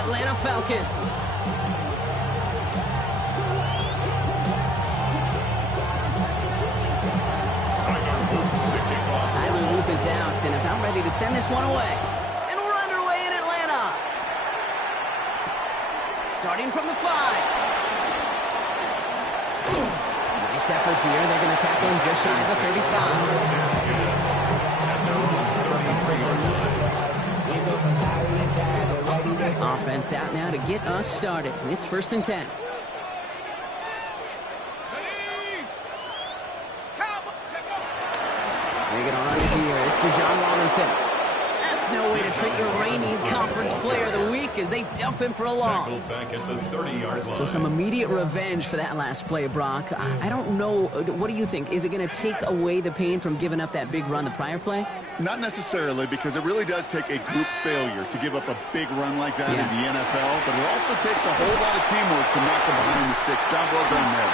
Atlanta Falcons. Tyler Loop is out and about ready to send this one away. And we're underway in Atlanta. Starting from the 5. Nice effort here. They're going to tackle him just shy of the 35. Offense out now to get us started. It's 1st and 10. They're going to run it here. It's for John Robinson. That's no way to treat your reigning conference player of the week as they dump him for a loss. So some immediate revenge for that last play, Brock. I don't know. What do you think? Is it going to take away the pain from giving up that big run the prior play? Not necessarily, because it really does take a group failure to give up a big run like that in the NFL, but it also takes a whole lot of teamwork to knock them behind the sticks. Job well done there.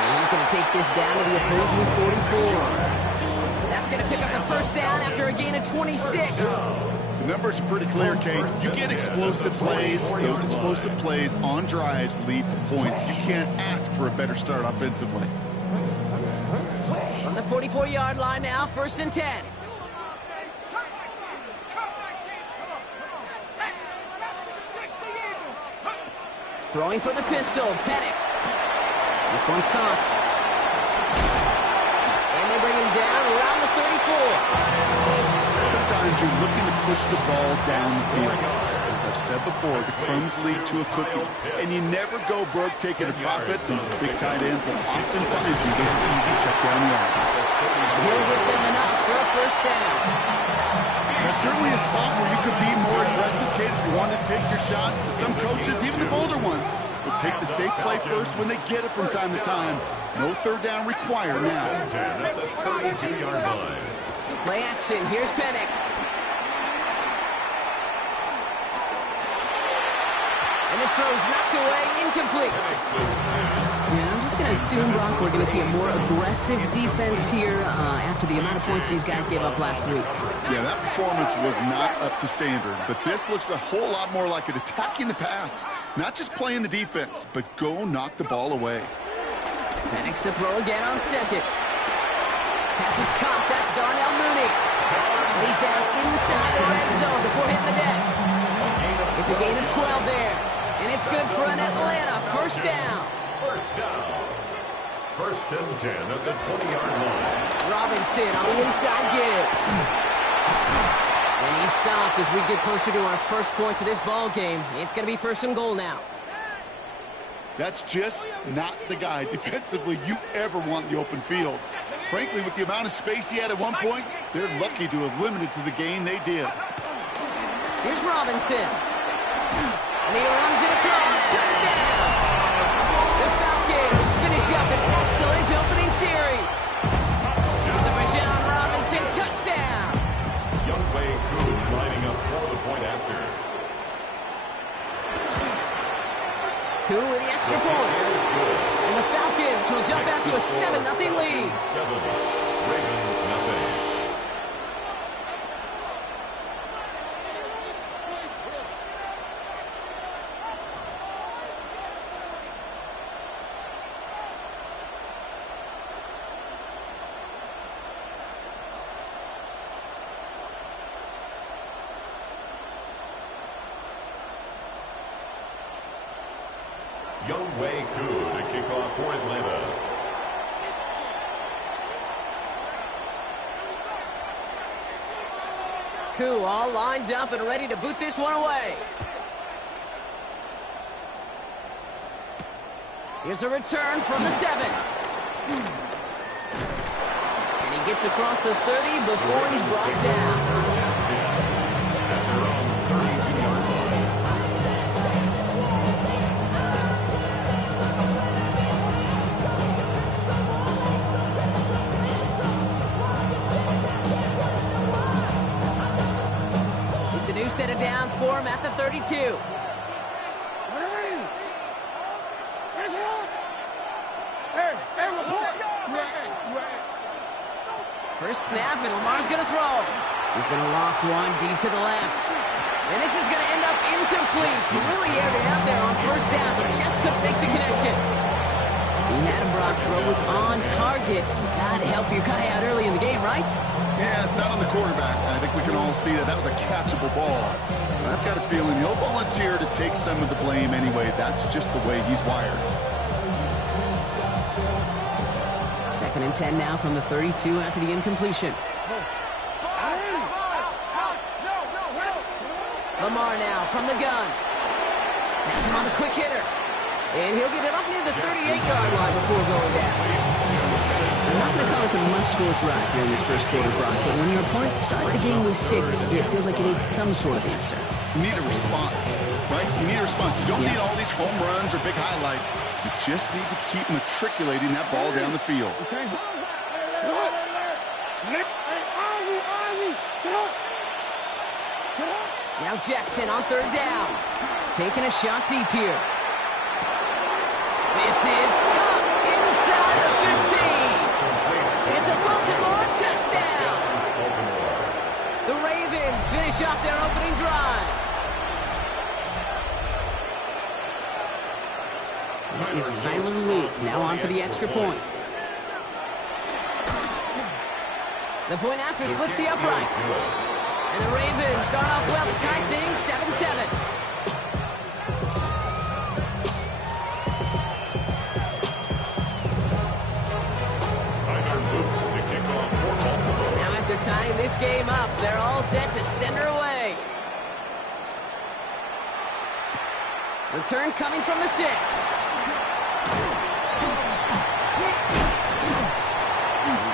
And he's going to take this down to the opposing 44. That's going to pick up the 1st down after a gain of 26. The numbers are pretty clear, Kate. You get explosive plays. Those explosive plays on drives lead to points. You can't ask for a better start offensively. From the 44-yard line now, 1st and 10. Throwing for the pistol, Penix. This one's caught. And they bring him down around the 34. Sometimes you're looking to push the ball down the field. As I've said before, the crumbs lead to a cookie. And you never go broke taking a profit, and those big tight ends will often find you those easy check down yards. He'll get them enough for a 1st down. That's certainly a spot where you could be more aggressive, Kate, if you want to take your shots. But some coaches, even the bolder ones, will take the safe play first when they get it from time to time. No 3rd down required now. 32-yard line. Play action. Here's Penix. And this throw's knocked away, incomplete. Yeah, I'm just going to assume, Brock, we're going to see a more aggressive defense here after the amount of points these guys gave up last week. Yeah, that performance was not up to standard, but this looks a whole lot more like it attacking the pass. Not just playing the defense, but go knock the ball away. Penix to throw again on 2nd. Pass is caught. That's Darnell Mooney. And he's down inside the red zone before hitting the deck. It's a gain of 12 there. And it's good for an Atlanta 1st down. 1st down. 1st and 10 at the 20-yard line. Robinson on the inside give. And he's stopped as we get closer to our 1st point to this ball game. It's going to be 1st and goal now. That's just not the guy defensively you ever want in the open field. Frankly, with the amount of space he had at one point, they're lucky to have limited to the gain they did. Here's Robinson. And he runs it across. Touchdown! The Falcons finish up an excellent opening series. It's a Bijan Robinson touchdown. Youngway Koo lining up for the point after. Koo with the extra point. And the Falcons will jump out to a 7-0 lead. 7, Ravens nothing. Youngway Koo to kick off for Atlanta. Koo all lined up and ready to boot this one away. Here's a return from the 7. And he gets across the 30 before he's brought down. New set of downs for him at the 32. First snap, and Lamar's going to throw. He's going to loft one deep to the left. And this is going to end up incomplete. complete. He really aired it out there on first down, but just couldn't make the connection. He had him, Brock. Throw was on target. Gotta help your guy out early in the game, right? Yeah, it's not on the quarterback. I think we can all see that was a catchable ball. But I've got a feeling he'll volunteer to take some of the blame anyway. That's just the way he's wired. 2nd and 10 now from the 32 after the incompletion. Lamar now from the gun. That's him on the quick hitter. And he'll get it up near the 38-yard line before going down. I'm not going to call this a must-score drive here in this first quarter, Brock, but when your opponents start the game with 6, it feels like you need some sort of answer. You need a response, right? You need a response. You don't need all these home runs or big highlights. You just need to keep matriculating that ball down the field. Now Jackson on 3rd down. Taking a shot deep here. This is caught inside the 15. It's a Baltimore touchdown. The Ravens finish off their opening drive. That is Tyler Luke now on for the extra point. The point after splits the uprights. And the Ravens start off well to tie things 7-7. Tying this game up, they're all set to send her away. Return coming from the 6.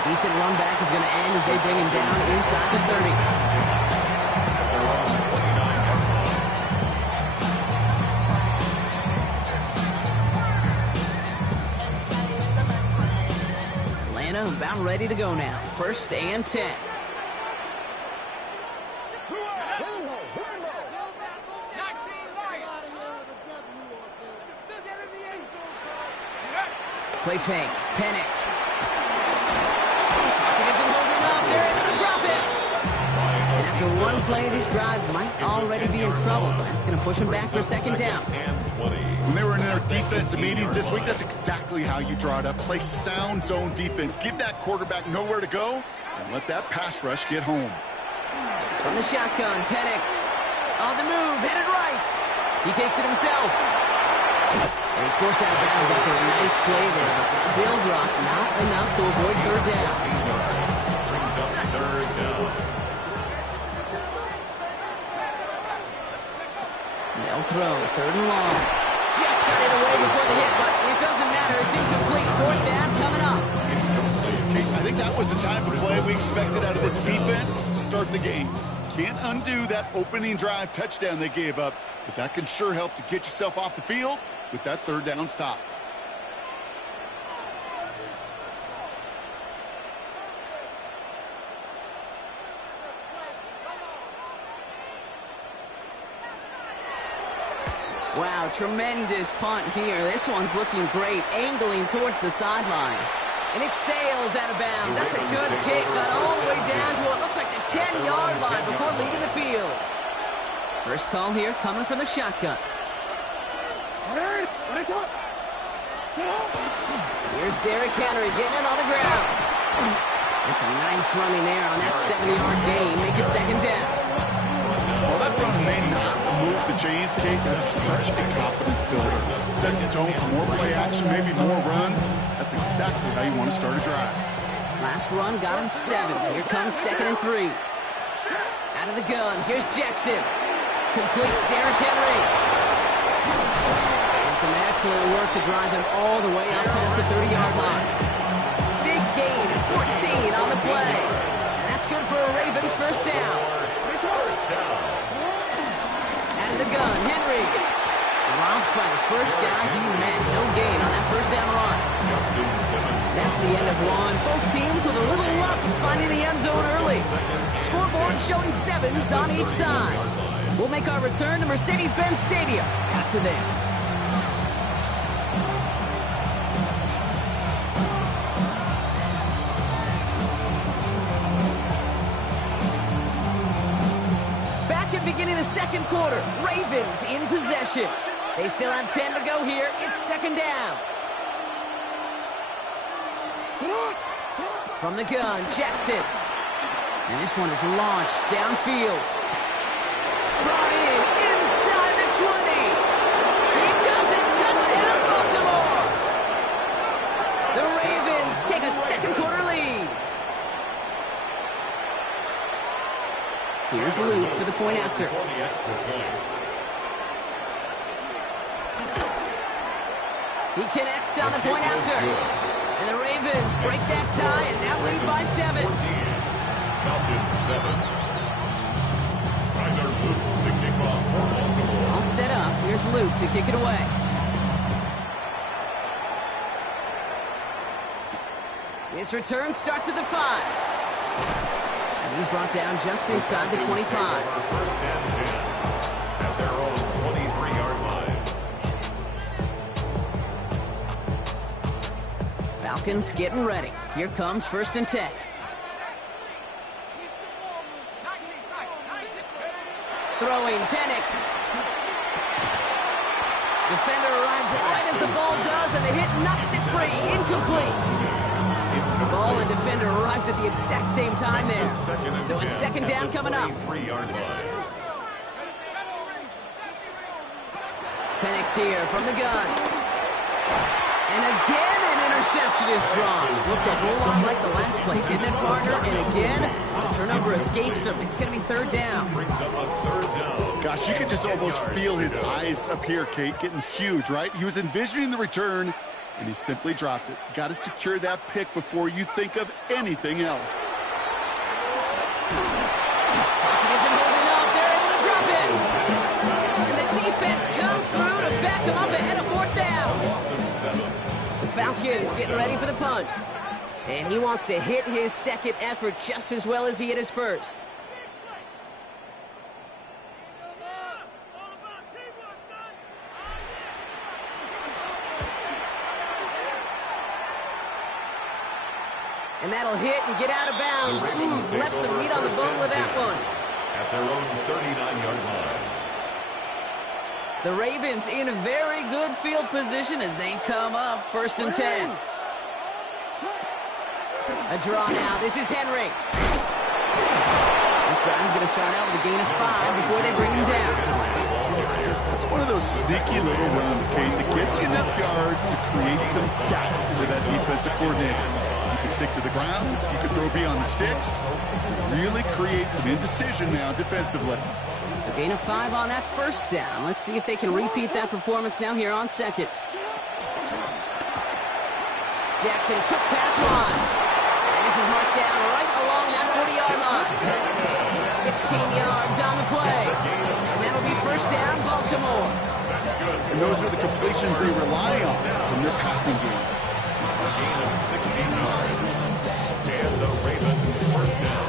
Decent run back is going to end as they bring him down inside the 30. Atlanta about ready to go now. 1st and 10. Play fake. Penix. Pocket isn't holding up. They're able to drop it. And after one play, this drive might already be in trouble. That's going to push him back for 2nd down. When they were in their defensive meetings this week, that's exactly how you draw it up. Play sound zone defense. Give that quarterback nowhere to go and let that pass rush get home. From the shotgun, Penix. On the move, headed right. He takes it himself. And he's forced out of bounds after a nice play there, but still dropped. Not enough to avoid 3rd down. Brings up 3rd down. They'll throw. 3rd and long. Just got it away before the hit, but it doesn't matter. It's incomplete. 4th down coming up. I think that was the type of play we expected out of this defense to start the game. Can't undo that opening drive touchdown they gave up, but that can sure help to get yourself off the field with that 3rd down stop. Wow, tremendous punt here. This one's looking great, angling towards the sideline. And it sails out of bounds. That's a good kick. Got all the way down to what looks like the 10-yard line before leaving the field. First call here coming from the shotgun. Here's Derrick Henry getting it on the ground. It's a nice running there on that 7-yard gain. Make it 2nd down. Well, that run may not remove the chains, Kate. That is such a confidence builder. Sets the tone for more play action, maybe more runs. That's exactly how you want to start a drive. Last run got him 7. Here comes 2nd and 3. Out of the gun. Here's Jackson. Complete Derrick Henry. And some excellent work to drive him all the way up past the 30-yard line. Big gain, 14 on the play. And that's good for a Ravens 1st down. Out of the gun, Henry. Dropped by the first guy he met. No gain on that 1st down run. That's the end of one. Both teams with a little luck finding the end zone early. Scoreboard showing 7s on each side. We'll make our return to Mercedes-Benz Stadium after this. Beginning the second quarter. Ravens in possession. They still have 10 to go here. It's second down. From the gun, Jackson. And this one is launched downfield. Brought in inside the 20. He does it. Touchdown, Baltimore. The Ravens take a second quarter lead. Here's Luke for the point after. He connects on the point after. And the Ravens break that tie and now lead by 7. Falcons 7. Tyler Luke to kick off for Baltimore. All set up. Here's Luke to kick it away. This return starts at the 5. And he's brought down just inside the 25. First and 10 at their own 23-yard line. Falcons getting ready. Here comes first and 10. Throwing, Penix. Defender arrives right as the ball does, and the hit knocks it free. Incomplete. Ball and defender arrived at the exact same time there. So it's second down coming up. Penix here from the gun. And again, an interception is dropped. Looked a whole lot like the last play, didn't it, partner? And again, the turnover escapes him. It's going to be third down. Gosh, you could just almost feel his eyes up here, Kate, getting huge, right? He was envisioning the return, and he simply dropped it. Got to secure that pick before you think of anything else. Pocket isn't holding up. They're able to drop it. And the defense comes through to back him up ahead of fourth down. The Falcons getting ready for the punt. And he wants to hit his second effort just as well as he hit his first. And that'll hit and get out of bounds. Ooh, left some meat on the bone with that one. At their own 39-yard line. The Ravens in a very good field position as they come up first and 10. A draw now. This is Henry. This drive is going to start out with a gain of 5 before they bring him down. It's one of those sneaky little runs, Kate, that gets you enough yards to create some doubt into that defensive coordinator. You can stick to the ground. You can throw beyond the sticks. Really create some indecision now defensively. So gain of 5 on that first down. Let's see if they can repeat that performance now here on second. Jackson, quick pass line. And this is marked down right along that 40-yard line. 16 yards on the play. And that'll be first down, Baltimore. And those are the completions they rely on in their passing game. A gain of 16 yards. And the Ravens first down.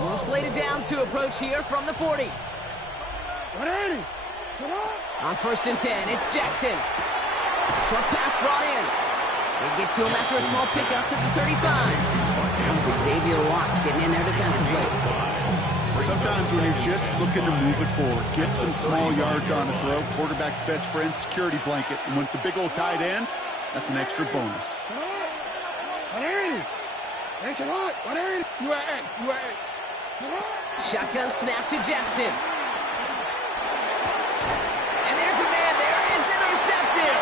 More slated downs to approach here from the 40. On first and 10, it's Jackson. Short pass brought in. They get to him after a small pickup to the 35. That was Xavier Watts getting in there defensively. Sometimes when you're just looking to move it forward, get some small yards on the throw, quarterback's best friend, security blanket. And when it's a big old tight end, that's an extra bonus. Shotgun snap to Jackson. And there's a man there. It's intercepted.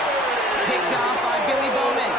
Picked off by Billy Bowman.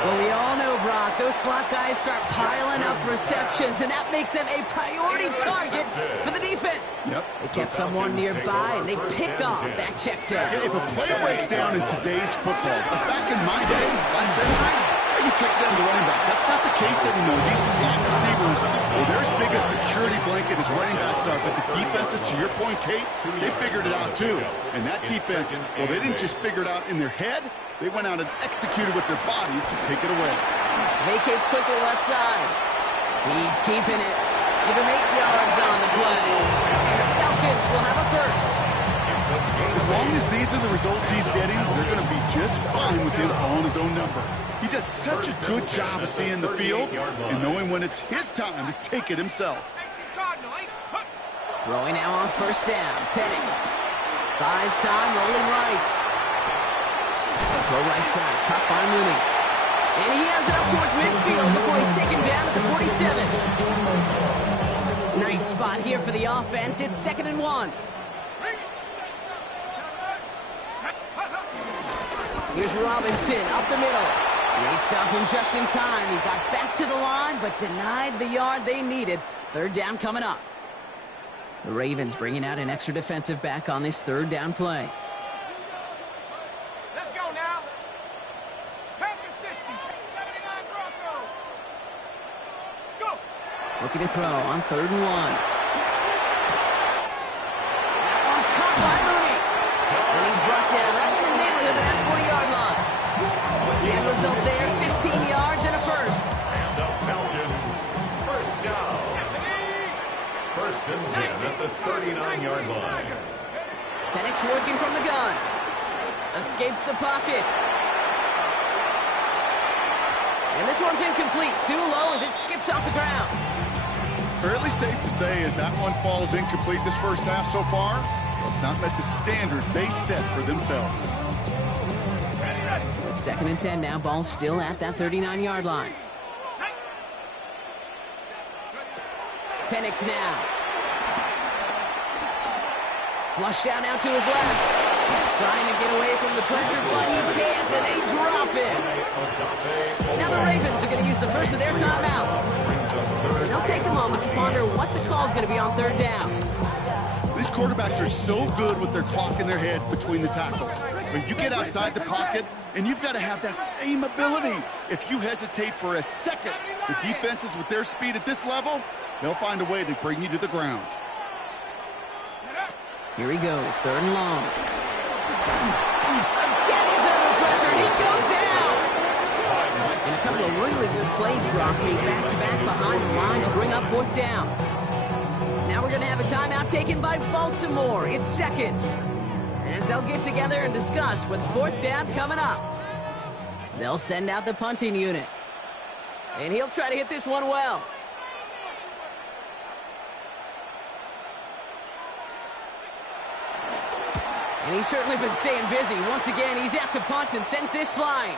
Well, we all know, Brock, those slot guys start piling up receptions, and that makes them a priority target for the defense. Yep. They kept someone nearby, and they pick off that check down. If a play breaks down in today's football, back in my day, last century, you check down the running back. That's not the case anymore. These slot receivers, well, they're as big a security blanket as running backs are, but the defenses, to your point, Kate, they figured it out too. And that defense, well, they didn't just figure it out in their head. They went out and executed with their bodies to take it away. Vacates quickly left side. He's keeping it. Give him 8 yards on the play. And the Falcons will have a first. It's a As long as these are the results he's getting, they're going to be just fine with him calling his own number. He does such a good job of seeing the field and knowing when it's his time to take it himself. Throwing now on first down. Penix buys time, rolling right. Throw right side, caught by Mooney. And he has it up towards midfield before he's taken down at the 47. Nice spot here for the offense. It's 2nd and 1. Here's Robinson up the middle. They stop him just in time. He got back to the line, but denied the yard they needed. 3rd down coming up. The Ravens bringing out an extra defensive back on this 3rd down play. Let's go now. Packers 60, 79 Broncos. Go. Looking to throw on 3rd and 1. That one's caught by Mooney. And he's brought down right in the neighborhood of that 40-yard line. The end result there, 15 yards and a first. And the Falcons, first down. 1st and 10 at the 39-yard line. Penix working from the gun. Escapes the pocket. And this one's incomplete. Too low as it skips off the ground. Fairly safe to say as that one falls incomplete this first half so far, it's not met the standard they set for themselves. So it's 2nd and 10 now. Ball still at that 39-yard line. Penix now. Flush down out to his left. Trying to get away from the pressure, but he can't, and they drop it. Now the Ravens are going to use the first of their timeouts. And they'll take a moment to ponder what the call is going to be on 3rd down. These quarterbacks are so good with their clock in their head between the tackles. When you get outside the pocket, and you've got to have that same ability. If you hesitate for a second, the defenses with their speed at this level, they'll find a way to bring you to the ground. Here he goes, 3rd and long. Again, he's under pressure, and he goes down. And a couple of really good plays, Brock, made back-to-back behind the line to bring up 4th down. Now we're going to have a timeout taken by Baltimore. It's 2nd. As they'll get together and discuss with 4th down coming up. They'll send out the punting unit. And he'll try to hit this one well. And he's certainly been staying busy. Once again, he's out to punt and sends this flying.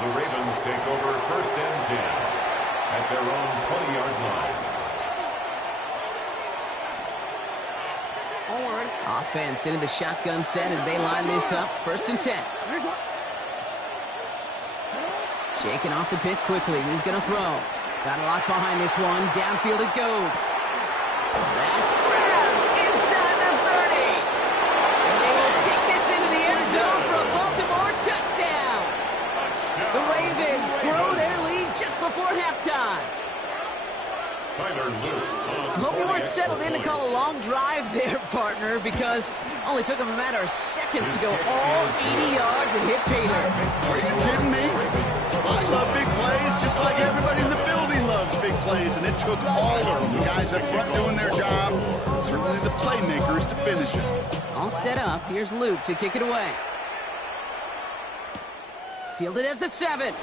The Ravens take over 1st and 10 at their own 20-yard line. Offense into the shotgun set as they line this up. 1st and 10. Shaking off the pick quickly. He's going to throw. Got a lot behind this one. Downfield it goes. That's grabbed inside the 30. And they will take this into the end zone for a Baltimore touchdown. The Ravens grow their lead just before halftime. Tyler Luke. Hope you weren't settled in to call a long drive there, partner, because only took him a matter of seconds to go all 80 yards and hit pay dirt. Are you kidding me? I love big plays just like everybody in the building loves big plays, and it took all of them. The guys up front doing their job, and certainly the playmakers to finish it. All set up. Here's Luke to kick it away. Fielded at the 7.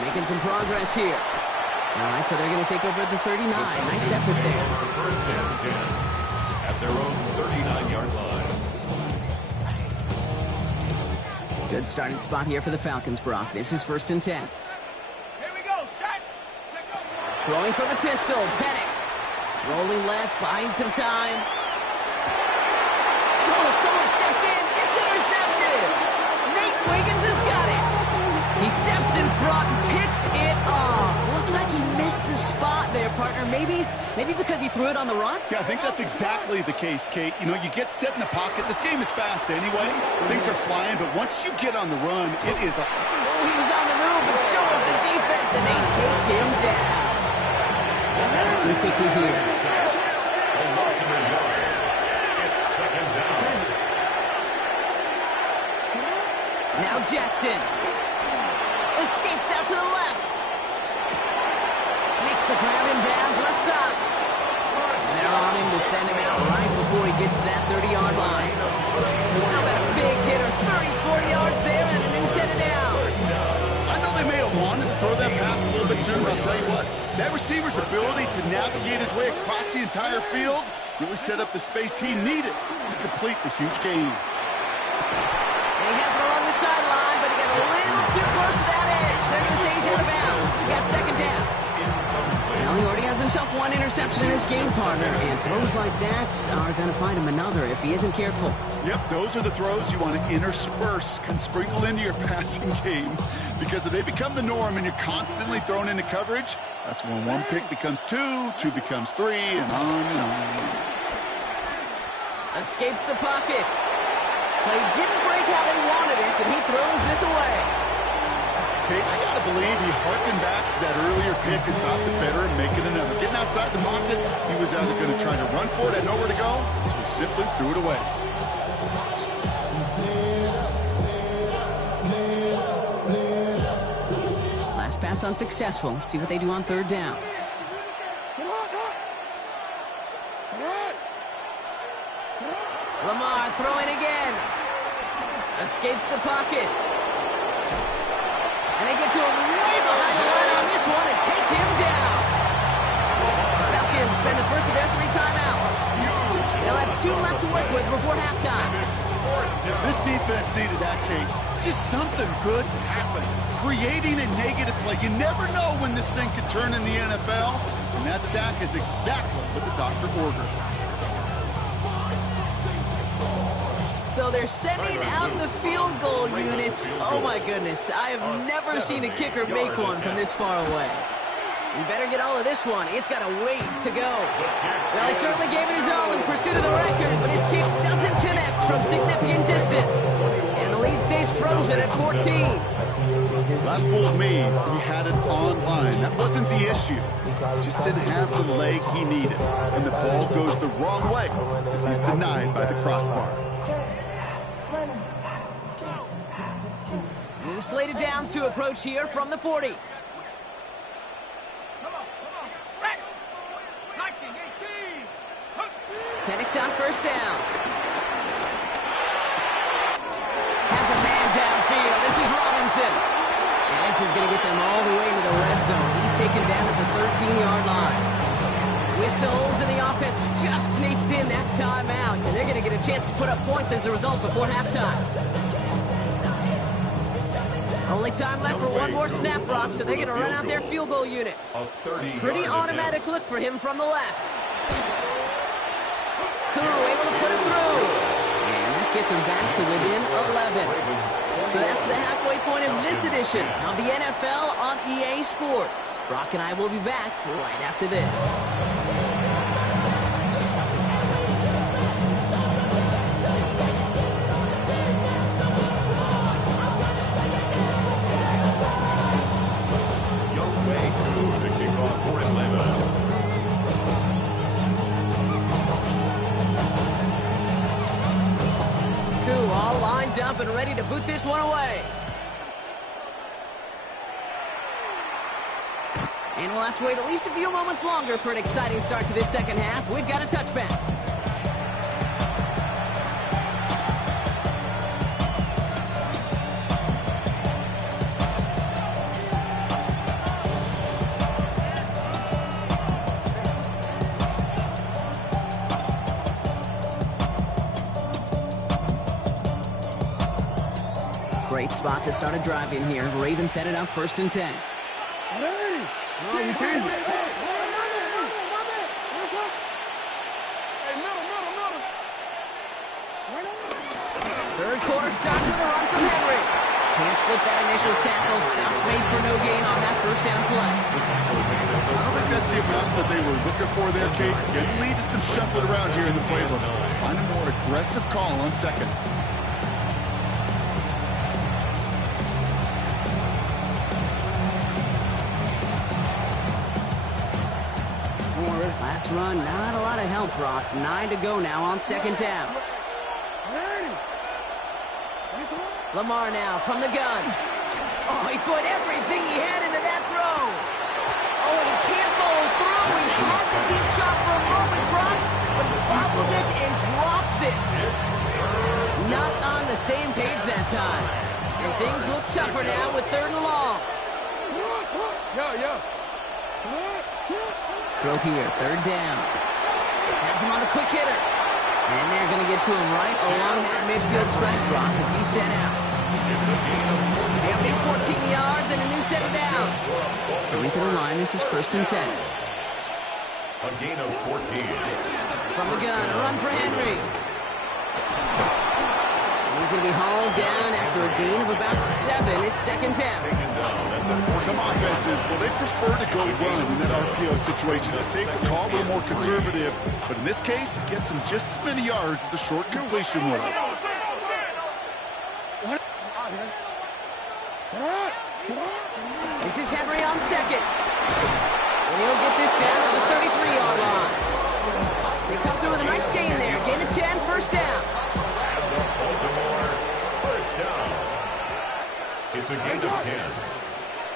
Making some progress here. All right, so they're going to take over at the 39. Nice effort there. 1st and 10 at their own 39-yard line. Good starting spot here for the Falcons, Brock. This is 1st and 10. Here we go, shot. Throwing for the pistol, Penix. Rolling left, buying some time. Oh, someone stepped in. It's intercepted. Nate Wiggins has got it. He steps in front and picks it off. Looked like he missed the spot there, partner. Maybe because he threw it on the run? Yeah, I think that's exactly the case, Kate. You know, you get set in the pocket. This game is fast anyway. Things are flying, but once you get on the run, it is a... Oh, he was on the move, but so was the defense, and they take him down. Working quickly here. A loss of a yard. It's 2nd down. Now Jackson. Escapes out to the left. Makes the grab in bounds left side. They're on him to send him out right before he gets to that 30-yard line. How about a big hitter, 30, 40 yards there, and a new set of downs. I know they may have wanted to throw that pass a little bit sooner, but I'll tell you what, that receiver's ability to navigate his way across the entire field really set up the space he needed to complete the huge gain. And he has it along the sideline, but he got a little too close to that edge. They're going to say he's out of bounds. We got second down. Well, he already has himself one interception in this game, partner, and throws like that are going to find him another if he isn't careful. Yep, those are the throws you want to intersperse and sprinkle into your passing game, because if they become the norm and you're constantly thrown into coverage, that's when one pick becomes two, two becomes three, and on and on. Escapes the pocket. Play didn't break how they wanted it, and he throws this away. Okay, I got to believe he harkened back to that earlier pick and thought the better of making another. Getting outside the pocket, he was either going to try to run for it, had nowhere to go, so he simply threw it away. Last pass unsuccessful. Let's see what they do on third down. Lamar throwing again. Escapes the pocket. And they get to him way behind the line on this one and take him down. The Falcons spend the first of their 3 timeouts. They'll have 2 left to work with before halftime. This defense needed that, Kate. Just something good to happen. Creating a negative play. You never know when this thing could turn in the NFL. And that sack is exactly what the doctor ordered. So they're sending out the field goal unit. Oh my goodness, I have never seen a kicker make one from this far away. You better get all of this one. It's got a ways to go. Well, he certainly gave it his all in pursuit of the record, but his kick doesn't connect from significant distance. And the lead stays frozen at 14. That fooled me. He had it online. That wasn't the issue. Just didn't have the leg he needed. And the ball goes the wrong way as he's denied by the crossbar. New slated downs to approach here from the 40. Come on. Set. 19, 18. Penix on first down. Has a man downfield. This is Robinson. And this is going to get them all the way into the red zone. He's taken down at the 13-yard line. Whistles, and the offense just sneaks in that timeout. And they're going to get a chance to put up points as a result before halftime. Only time left for one more snap, Brock, so they're going to run out their field goal unit. Pretty automatic look for him from the left. Koo able to put it through. And that gets him back to within 11. So that's the halfway point of this edition of the NFL on EA Sports. Brock and I will be back right after this. Up and ready to boot this one away. And we'll have to wait at least a few moments longer for an exciting start to this second half. We've got a touchback. Great spot to start a drive in here. Ravens headed up 1st and 10. Hey! No, we changed it. Third quarter starts with a run from Henry. Can't slip that initial tackle. Stops made for no gain on that first down play. I don't think that's the amount that they were looking for there, Kate. Can lead to some shuffling around here in the playbook. Find a more aggressive call on second. Last run, not a lot of help, Brock. 9 to go now on second down. Lamar now from the gun. Oh, he put everything he had into that throw. Oh, and he can't follow through. He had the deep shot for a moment, Brock, but he bobbled it and drops it. Not on the same page that time. And things look tougher now with 3rd and long. Throw here, 3rd down. Has him on the quick hitter. And they're going to get to him right along that midfield strike, Brock, as he's sent out. They'll get 14 yards and a new set of downs. Coming to the line, this is 1st and 10. A gain of 14. From the gun, a run for Henry. And he's going to be hauled down after a gain of about 7. It's 2nd down. Some offenses, well, they prefer to go run in that RPO situation. It's a safer call, a little more conservative. But in this case, it gets him just as many yards as a short completion would have. This is Henry on 2nd. And he'll get this down at the 33-yard line. They come through with a nice gain there. Gain of 10, 1st down. And the Baltimore 1st down. It's a gain of 10.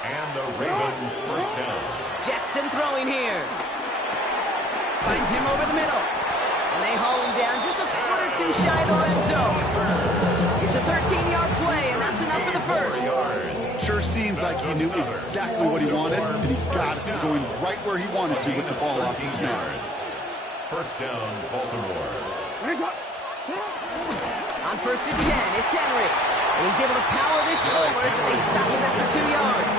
And the Raven 1st down. Jackson throwing here. Finds him over the middle. And they haul him down just a foot or 2 shy of the red zone. It's a 13-yard play, and that's enough for the 1st. Sure seems like he knew exactly what he wanted, and he got it going right where he wanted to with the ball off the snap. 1st down, Baltimore. On 1st and 10, it's Henry. And he's able to power this forward, but they stop him after 2 yards.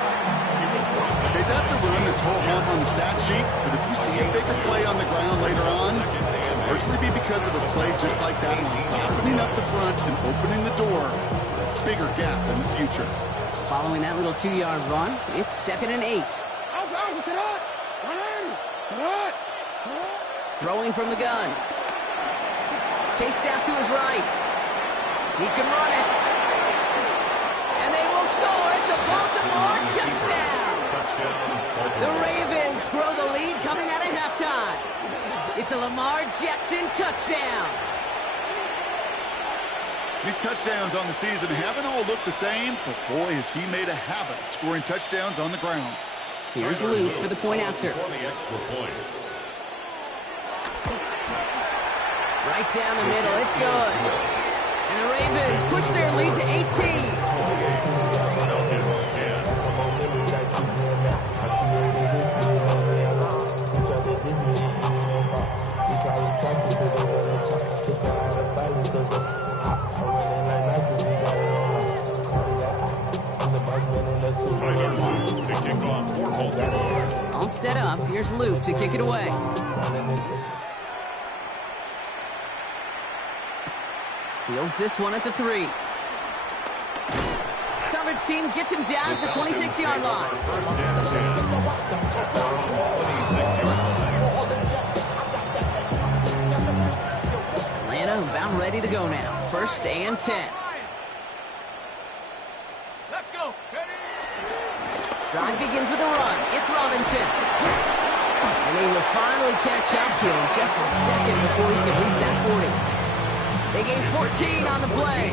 Okay, that's a run that's whole home on the stat sheet, but if you see a bigger play on the ground later on, it'll largely be because of a play just like that one, softening up the front and opening the door for a bigger gap in the future. Following that little 2-yard run, it's 2nd and 8. Throwing from the gun. Chased out to his right. He can run it. And they will score. It's a Baltimore touchdown. The Ravens grow the lead coming out of halftime. It's a Lamar Jackson touchdown. These touchdowns on the season haven't all looked the same, but boy, has he made a habit of scoring touchdowns on the ground. Here's Luke for the point after. Right down the middle, it's good. And the Ravens push their lead to 18. All set up, here's Luke to kick it away. Fields this one at the 3. Coverage team gets him down at the 26-yard line. Atlanta about ready to go now. 1st and 10. Let's go. Drive begins with a run. It's Robinson. And he will finally catch up to him just a second before he can reach that 40. They gain 14 on the play.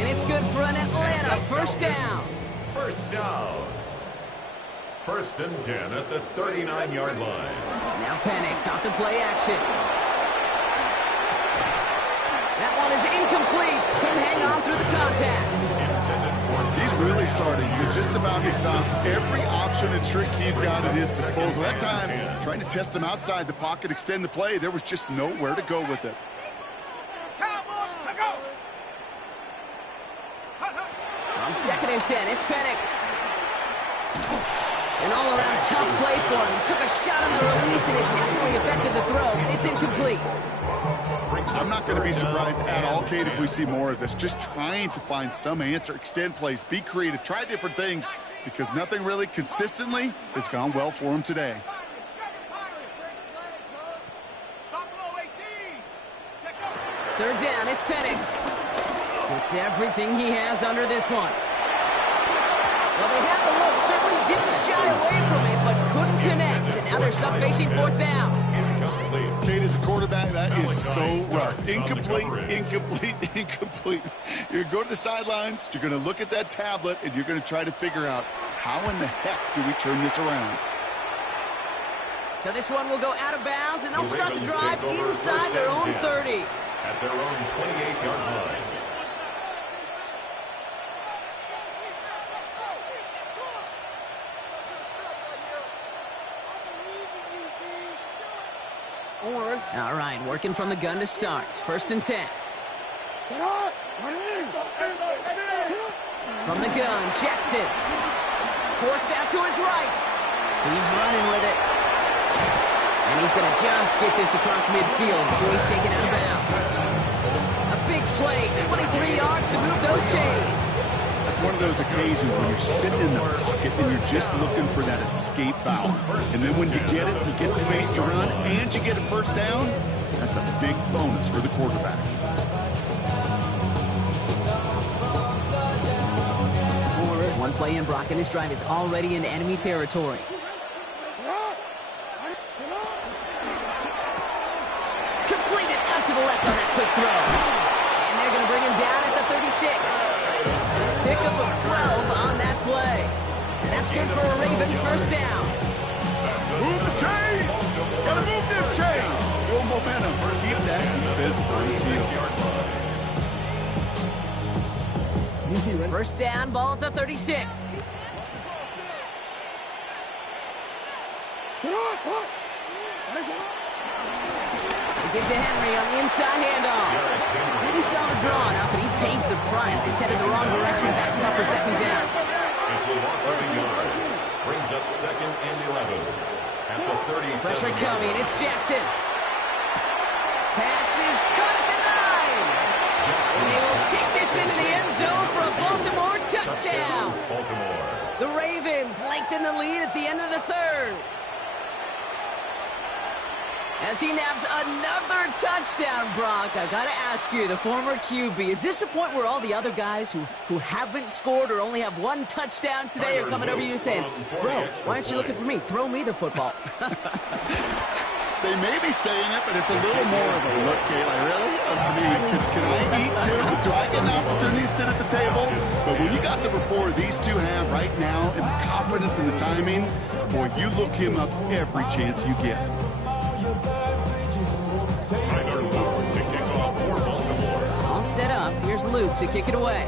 And it's good for an Atlanta 1st down. 1st down. 1st and 10 at the 39-yard line. Now Penix off the play action. That one is incomplete. Couldn't hang on through the contact. He's really starting to just about exhaust every option and trick he's got at his disposal. That time, trying to test him outside the pocket, extend the play, there was just nowhere to go with it. On 2nd and 10, it's Penix. An all-around tough play for him. He took a shot on the release, and it definitely affected the throw. It's incomplete. I'm not going to be surprised at all, Kate, if we see more of this. Just trying to find some answer, extend plays, be creative, try different things, because nothing really consistently has gone well for him today. Third down, it's Penix. It's everything he has under this one. Well, they had the look, certainly didn't shy away from it, but couldn't connect, and now they're stuck facing 4th down. Kate, as a quarterback, that is so rough. Incomplete, incomplete, incomplete. You're going to go to the sidelines, you're going to look at that tablet, and you're going to try to figure out how in the heck do we turn this around. So this one will go out of bounds, and they'll start the drive inside their own 30. At their own 28-yard line. All right, working from the gun to start. 1st and 10. From the gun, Jackson. Forced out to his right. He's running with it. And he's going to just get this across midfield before he's taken out of bounds. A big play, 23 yards to move those chains. That's one of those occasions when you're sitting in the pocket and you're just looking for that escape valve. And then when you get it, you get space to run, and you get a 1st down. That's a big bonus for the quarterback. One play in, Brock, and his drive is already in enemy territory. Completed out to the left on that quick throw. And they're going to bring him down at the 36. Pickup of 12 on that play. And that's good for a Ravens 1st down. Move the chains! Gotta move them chains! Build momentum. Keep that defense on its heels. 1st down, ball at the 36. They get to Henry on the inside handoff. Didn't sell the draw enough, but he pays the price. He's headed the wrong direction. Backs him up for 2nd down. It's a loss of a yard. Brings up 2nd and 11. At the 37. Pressure coming. It's Jackson. Pass is caught at the 9. And they will take this into the end zone for a Baltimore touchdown. Baltimore. The Ravens lengthen the lead at the end of the 3rd. As he nabs another touchdown, Brock, I got to ask you, the former QB, is this a point where all the other guys who haven't scored or only have 1 touchdown today are coming over you saying, bro, why aren't you looking for me? Throw me the football. They may be saying it, but it's a little more of a look, Kayla, really? I mean, can I eat too? Do I get an opportunity to sit at the table? But when you got the rapport these two have right now and the confidence and the timing, boy, you look him up every chance you get. All set up. Here's Luke to kick it away.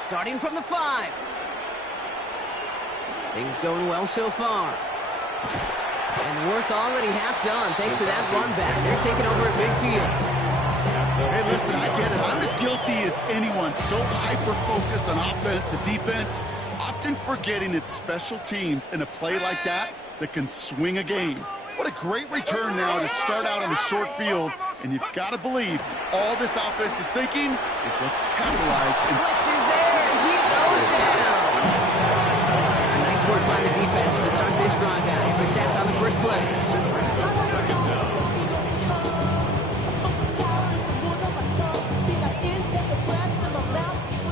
Starting from the 5. Things going well so far. And the work already half done thanks to that run back. They're taking over at midfield. Hey, listen, I get it. I'm as guilty as anyone. So hyper-focused on offense and defense, often forgetting it's special teams in a play like that can swing a game. What a great return now to start out on the short field. And you've got to believe all this offense is thinking is let's capitalize. Blitz is there, and he goes down. Nice work by the defense to start this drive out. It's a sack on the first play.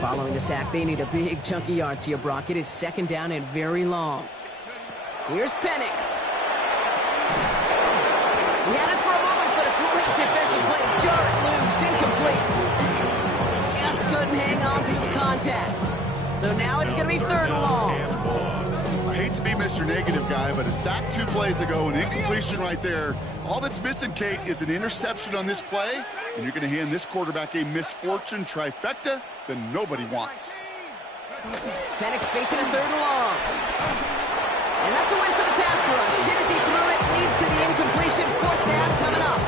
Following the sack, they need a big chunk of yards here, Brock. It is 2nd down and very long. Here's Penix. He had it for a moment, but a great defensive play to jar it loose, incomplete. Just couldn't hang on through the contact. So now it's going to be 3rd and long. I hate to be Mr. Negative guy, but a sack 2 plays ago, an incompletion right there. All that's missing, Kate, is an interception on this play, and you're going to hand this quarterback a misfortune trifecta that nobody wants. Penix facing a 3rd and long. And that's a win for the pass rush. Shit as he threw it, leads to the incompletion. 4th down coming up.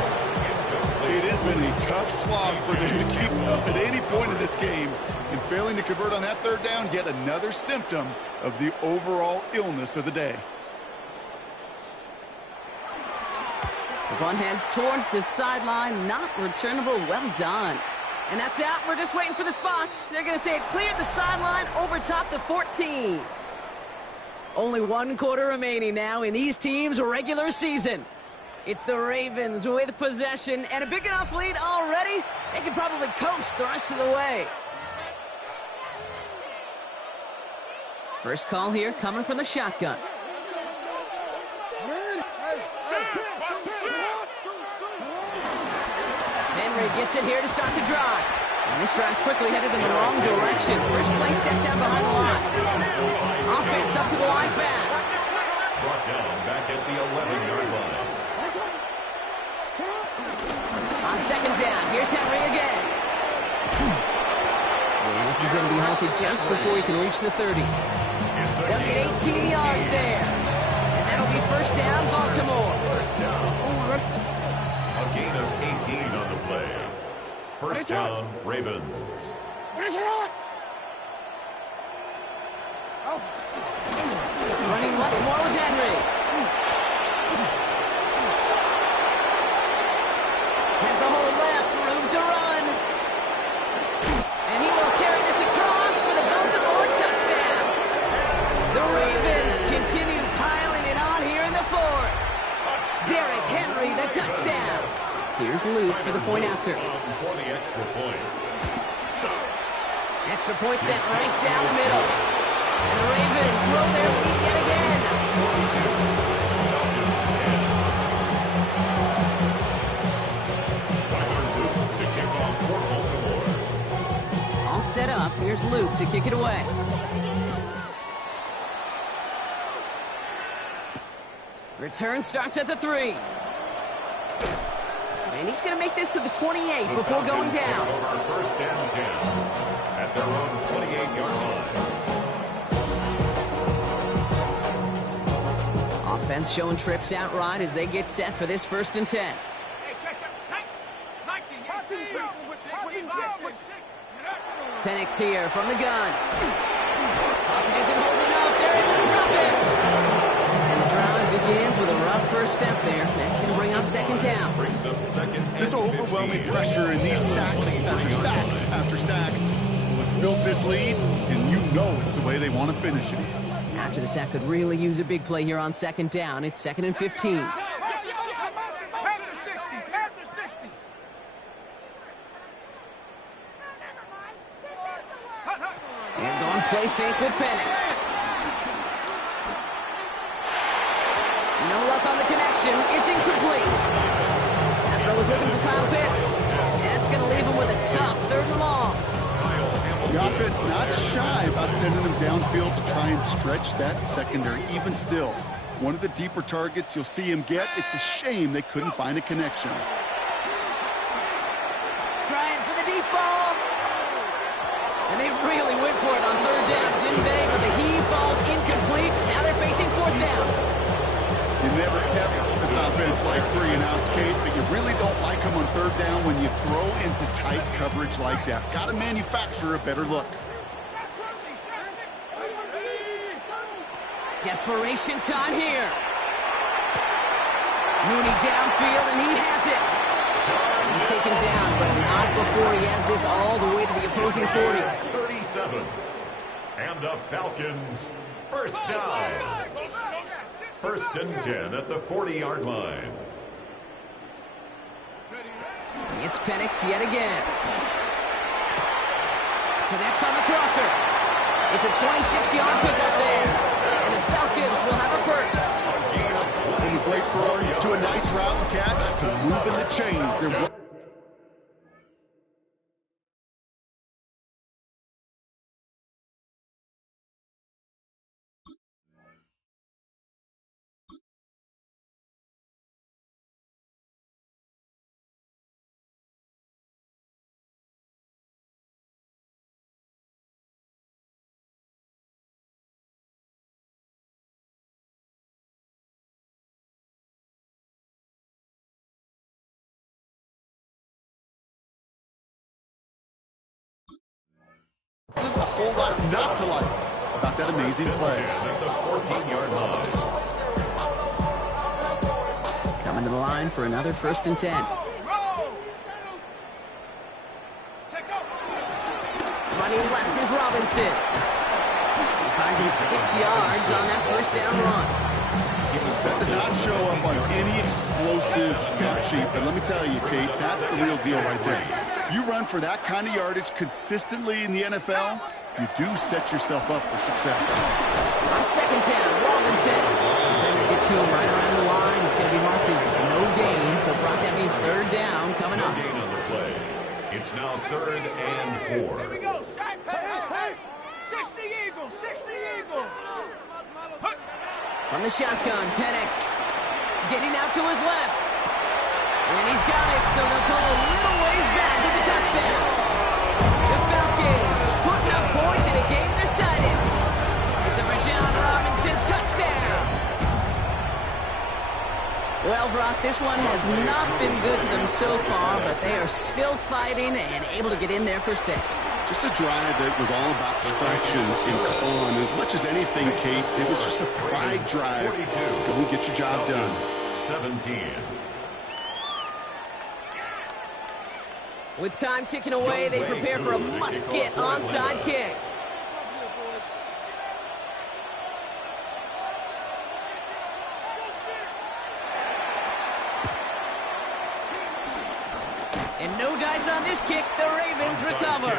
It has been a tough slog for them to keep up at any point in this game. And failing to convert on that 3rd down, yet another symptom of the overall illness of the day. The ball heads towards the sideline. Not returnable. Well done. And that's out. We're just waiting for the spots. They're going to say it cleared the sideline over top the 14. Only 1 quarter remaining now in these teams' regular season. It's the Ravens with possession and a big enough lead already. They can probably coast the rest of the way. First call here coming from the shotgun. Henry gets it here to start the drive. And this drive's quickly headed in the wrong direction. First play set down behind the line. Offense up to the line fast. Brought down back at the 11-yard line. On second down, here's Henry again. And this is going to be halted just before he can reach the 30. They'll get 18 yards there. And that'll be first down, Baltimore. First down. A gain of 18 on the play. First down, Ravens. Running once more with Henry. Has a hole left, room to run. And he will carry this across for the Baltimore touchdown. The Ravens continue piling it on here in the fourth. Derrick Henry, the touchdown. Here's Luke for the point after. For the extra point. Extra point set right down the middle. And the Ravens roll their lead yet again. To kick off for Baltimore. All set up. Here's Luke to kick it away. Return starts at the 3. And he's going to make this to the 28 before going down. Over first and 10 at their own 28-yard line. Offense showing trips out right as they get set for this first and 10. Hey, check that. Penix here from the gun. Pocket isn't holding up. They're able to drop it. And the drive begins with a rough first step there. That's going to bring up second down. Brings up second. This overwhelming pressure and these sacks after sacks after sacks. Let's build this lead, and you know it's the way they want to finish it. After the sack could really use a big play here on second down. It's 2nd and 15. And going play fake with Penix. No luck on the connection. It's incomplete. That throw was looking for Kyle Pitts. That's going to leave him with a tough 3rd and long. The offense not shy about sending them downfield to try and stretch that secondary. Even still, one of the deeper targets you'll see him get. It's a shame they couldn't find a connection. Trying for the deep ball. And they really went for it on 3rd down, didn't they? But the heave falls incomplete. Now they're facing 4th down. You never ever this offense like 3 and outs, Kate, but you really don't like them on 3rd down when you throw into tight coverage like that. Got to manufacture a better look. Desperation time here. Mooney downfield, and he has it. He's taken down, but not before he has this all the way to the opposing 40. 37. And the Falcons, first down. First and 10 at the 40-yard line. It's Penix yet again. Connects on the crosser. It's a 26-yard pickup there. And the Falcons will have a first. From a great throw to a nice route and catch to moving the chains. There's a whole lot not to like about that amazing play. At the 14-yard line. Coming to the line for another first and 10. Running left is Robinson. He finds him 6 yards on that first down run. That did not show up on any explosive stat sheet, but let me tell you, Kate, that's the real deal right there. You run for that kind of yardage consistently in the NFL, you do set yourself up for success. On second down, Robinson. Defender gets to him right around the line. It's going to be marked as no gain, so Brock, that means 3rd down coming up. Gain on the play. It's now 3rd and 4. Here we go, sack. Hey. 60 Eagle, 60 Eagle. From the shotgun, Penix getting out to his left. And he's got it, so they'll call a little ways back with the touchdown. The Falcons putting up points in a game decided. It's a Bijan Robinson touchdown. Well, Brock, this one has not been good to them so far, but they are still fighting and able to get in there for 6. Just a drive that was all about scratching and clawing. As much as anything, Kate, it was just a pride drive to go and get your job done. 17. With time ticking away, they prepare for a must-get onside kick. And no dice on this kick. The Ravens recover.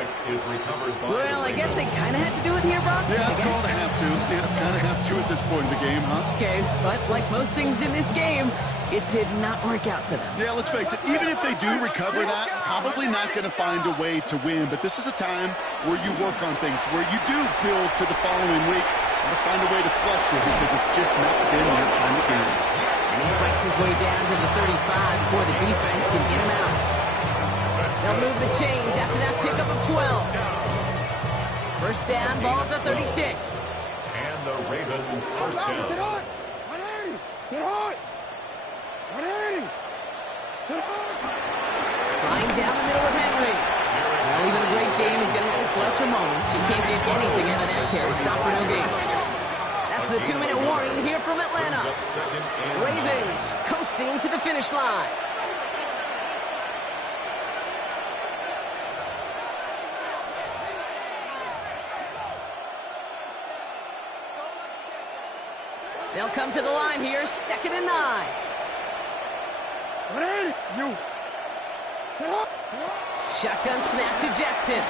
Well, I guess they kind of had to do it here, Brock. Yeah, it's called a have to. Yeah, kind of have to at this point in the game, huh? Okay, but like most things in this game, it did not work out for them. Yeah, let's face it. Even if they do recover that, probably not going to find a way to win. But this is a time where you work on things, where you do build to the following week. Got to find a way to flush this because it's just not been their kind of game. And he fights his way down to the 35 before the defense can get him out. They'll move the chains after that pickup of 12. First down, ball at the 36. And the Ravens first down. Sit hot. Flying down the middle with Henry. Well, even a great game is going to have its lesser moments. You can't get anything out of that carry. Stop for no gain. That's the 2-minute warning here from Atlanta. Ravens coasting to the finish line. They'll come to the line here, 2nd and 9. Shotgun snap to Jackson.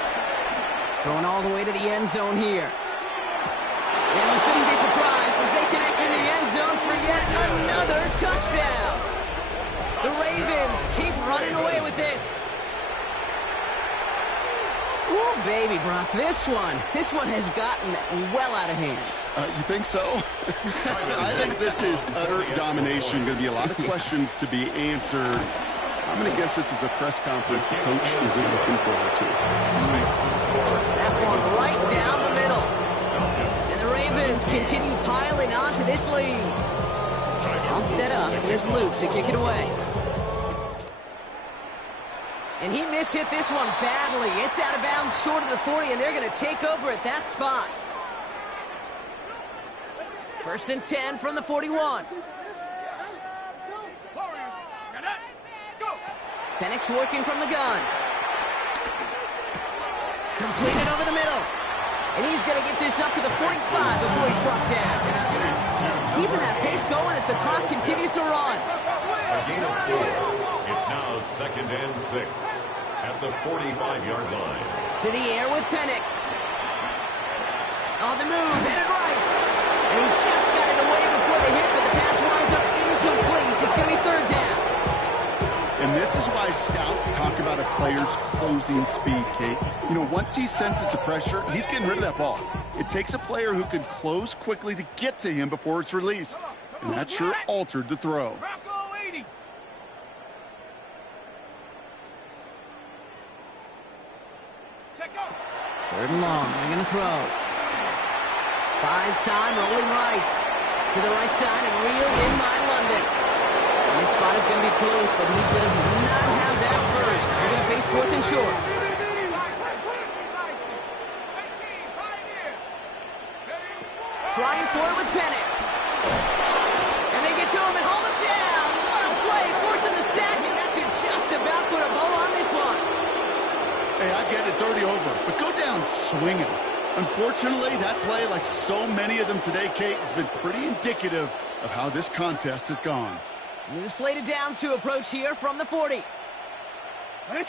Going all the way to the end zone here. And you shouldn't be surprised as they connect in the end zone for yet another touchdown. The Ravens keep running away with this. Ooh, baby, Brock, this one has gotten well out of hand. You think so? I think this is utter domination. Going to be a lot of questions to be answered. I'm going to guess this is a press conference the coach isn't looking forward to. That one right down the middle. And the Ravens continue piling onto this lead. All set up. Here's Luke to kick it away. And he mishit this one badly. It's out of bounds short of the 40, and they're going to take over at that spot. 1st and 10 from the 41. Penix working from the gun. Completed over the middle. And he's going to get this up to the 45 before he's brought down. Keeping that pace going as the clock continues to run. A gain of 4. It's now 2nd and 6 at the 45-yard line. To the air with Penix. On the move, headed right. And he just got it away before the hit, but the pass winds up incomplete. It's going to be 3rd down. And this is why scouts talk about a player's closing speed, Kate. You know, once he senses the pressure, he's getting rid of that ball. It takes a player who can close quickly to get to him before it's released. And that sure altered the throw. 3rd and long. They're going to throw. Buys time, rolling right. To the right side and reeled in by London. And this spot is going to be close, but he does not have that first. They're going to face 4th and short. Trying for it with Penix. And they get to him and haul him down. What a play, forcing the sack, and that should just about put a bow on this one. Hey, I get it, it's already over, but go down swinging. Unfortunately, that play, like so many of them today, Kate, has been pretty indicative of how this contest has gone. New slate of downs to approach here from the 40. They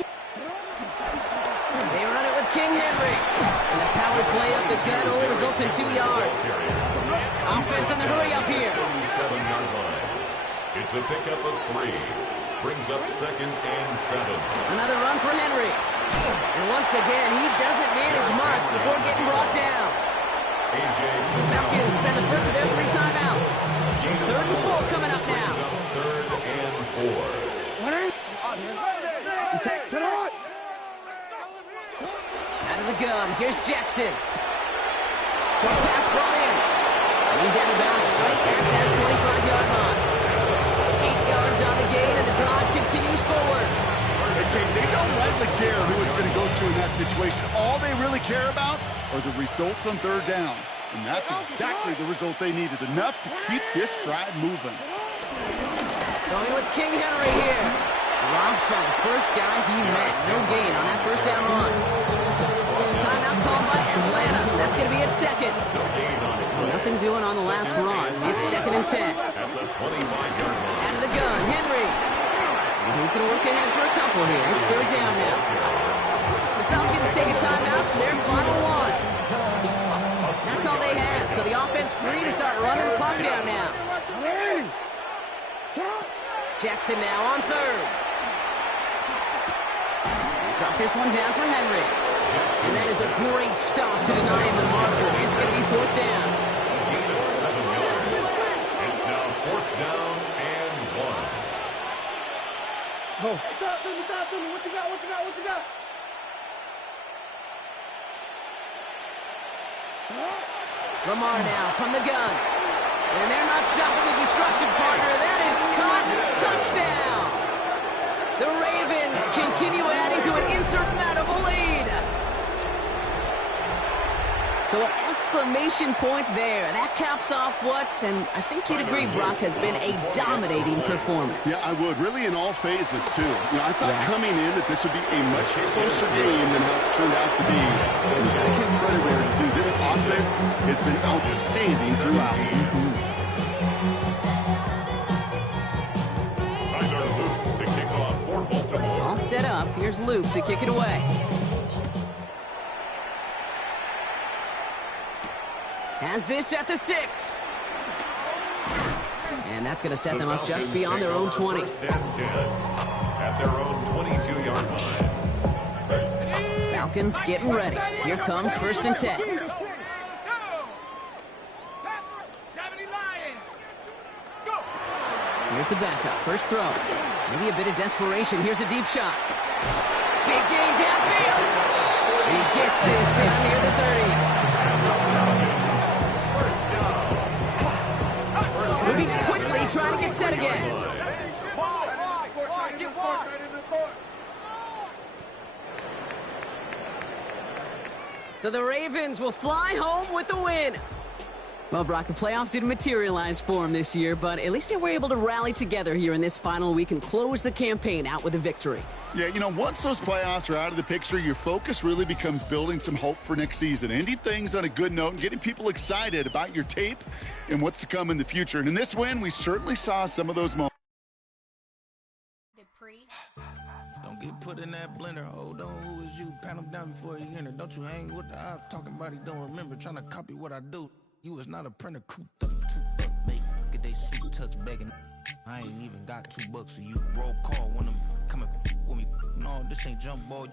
run it with King Henry. And the power play up the gut only results in 2 yards. Offense in the hurry up here. 37-yard line. It's a pickup of 3. Brings up 2nd and 7. Another run for Henry. And once again, he doesn't manage much before getting brought down. Falcons spend the first of their 3 timeouts. 3rd and 4 coming up now. 3rd and 4. Out of the gun, here's Jackson. Short pass brought in. And he's out of bounds right at that 25-yard line. 8 yards on the gain, and the drive continues forward. Okay, they don't likely care who it's going to go to in that situation. All they really care about are the results on 3rd down. And that's exactly the result they needed, enough to keep this drive moving. Going with King Henry here. Robbed from the first guy he met. No gain on that 1st down run. Timeout called by Atlanta. That's going to be at 2nd. Nothing doing on the last run. It's 2nd and 10. At the 25-yard line. Out of the gun, Henry. And he's going to work ahead for a couple here. It's 3rd down now. The Falcons take a timeout to their final one. That's all they had. So the offense free to start running the clock down now. Jackson now on 3rd. Drop this one down for Henry. And that is a great stop to deny him the marker. It's going to be 4th down. Gain of 7 yards. It's now 4th down and 1. Go. Talk to me. What you got? Lamar now from the gun. And they're not stopping the destruction, partner. That is caught. Touchdown. The Ravens continue adding to an insurmountable lead. So an exclamation point there. That caps off what, and I think you'd agree, Brock, has been a dominating performance. Yeah, I would. Really in all phases, too. I thought coming in that this would be a much closer game than how it's turned out to be. You got to give credit where it's due. This offense has been outstanding throughout. Tyler Luke to kick off for Baltimore. All set up. Here's Luke to kick it away. Has this at the 6. And that's going to set them up just beyond their own 20. 1st and 10 at their own 22-yard line. Falcons getting ready. Here comes 1st and 10. Here's the backup. First throw. Maybe a bit of desperation. Here's a deep shot. Big gain downfield. And he gets this down near the 30. Moving quickly, trying to get set again. So the Ravens will fly home with the win. Well, Brock, the playoffs didn't materialize for them this year, but at least they were able to rally together here in this final week and close the campaign out with a victory. Yeah, once those playoffs are out of the picture, your focus really becomes building some hope for next season, ending things on a good note and getting people excited about your tape and what's to come in the future. And in this win, we certainly saw some of those moments. Don't get put in that blender. Hold on, who is you? Pat him down before he enter. Don't you hang with the ops talking about he don't remember. Trying to copy what I do. You is not a printer. Cooped up, mate. Get they suit touch begging. I ain't even got $2, so you roll call when I'm coming with me. No, this ain't jump ball. You